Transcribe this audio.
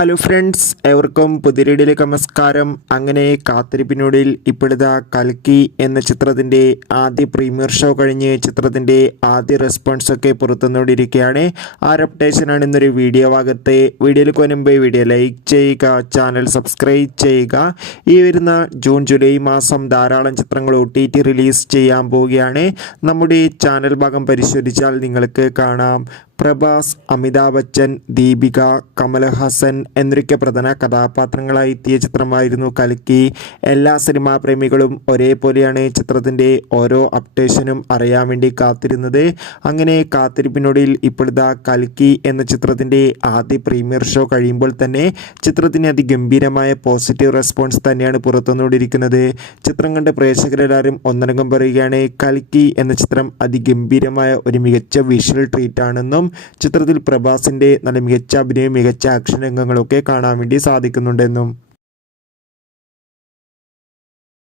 Hello friends, ഏവർക്കും പുതിയ വീഡിയോയിലേക്ക് നമസ്കാരം. അങ്ങനെ കാത്തിരിപ്പിനൊടുവിൽ ഇപ്പോഴത്തെ കൽക്കി എന്ന ചിത്രത്തിൻ്റെ ആദ്യ പ്രീമിയർ ഷോ കഴിഞ്ഞ് ചിത്രത്തിൻ്റെ ആദ്യ റെസ്പോൺസൊക്കെ പുറത്തുനിന്നുകൊണ്ടിരിക്കുകയാണ്. ആ അപ്ഡേഷനാണ് ഇന്നൊരു വീഡിയോ ഭാഗത്ത്. വീഡിയോയിലേക്ക് മുൻപ് വീഡിയോ ലൈക്ക് ചെയ്യുക, ചാനൽ സബ്സ്ക്രൈബ് ചെയ്യുക. ഈ വരുന്ന ജൂൺ ജൂലൈ മാസം ധാരാളം ചിത്രങ്ങൾ OTT റിലീസ് ചെയ്യാൻ പോവുകയാണ്. നമ്മുടെ ചാനൽ ഭാഗം പരിശോധിച്ചാൽ നിങ്ങൾക്ക് കാണാം പ്രഭാസ്, അമിതാഭ് ബച്ചൻ, ദീപിക, കമൽഹാസൻ എന്നൊക്കെ പ്രധാന കഥാപാത്രങ്ങളായി എത്തിയ ചിത്രമായിരുന്നു കൽക്കി. എല്ലാ സിനിമാ പ്രേമികളും ഒരേപോലെയാണ് ചിത്രത്തിൻ്റെ ഓരോ അപ്ഡേഷനും അറിയാൻ വേണ്ടി കാത്തിരുന്നത്. അങ്ങനെ കാത്തിരിപ്പിനൊടുവിൽ ഇപ്പോഴത്തെ കൽക്കി എന്ന ചിത്രത്തിൻ്റെ ആദ്യ പ്രീമിയർ ഷോ കഴിയുമ്പോൾ തന്നെ ചിത്രത്തിന് അതിഗംഭീരമായ പോസിറ്റീവ് റെസ്പോൺസ് തന്നെയാണ് പുറത്തുനിന്നുകൊണ്ടിരിക്കുന്നത്. ചിത്രം കണ്ട പ്രേക്ഷകരെല്ലാവരും ഒന്നടങ്കം പറയുകയാണ് കൽക്കി എന്ന ചിത്രം അതിഗംഭീരമായ ഒരു മികച്ച വിഷ്വൽ ട്രീറ്റ് ആണെന്നും ചിത്രത്തിൽ പ്രഭാസിൻ്റെ നല്ല മികച്ച അഭിനയം, മികച്ച ആക്ഷൻ രംഗങ്ങളൊക്കെ കാണാൻ വേണ്ടി സാധിക്കുന്നുണ്ടെന്നും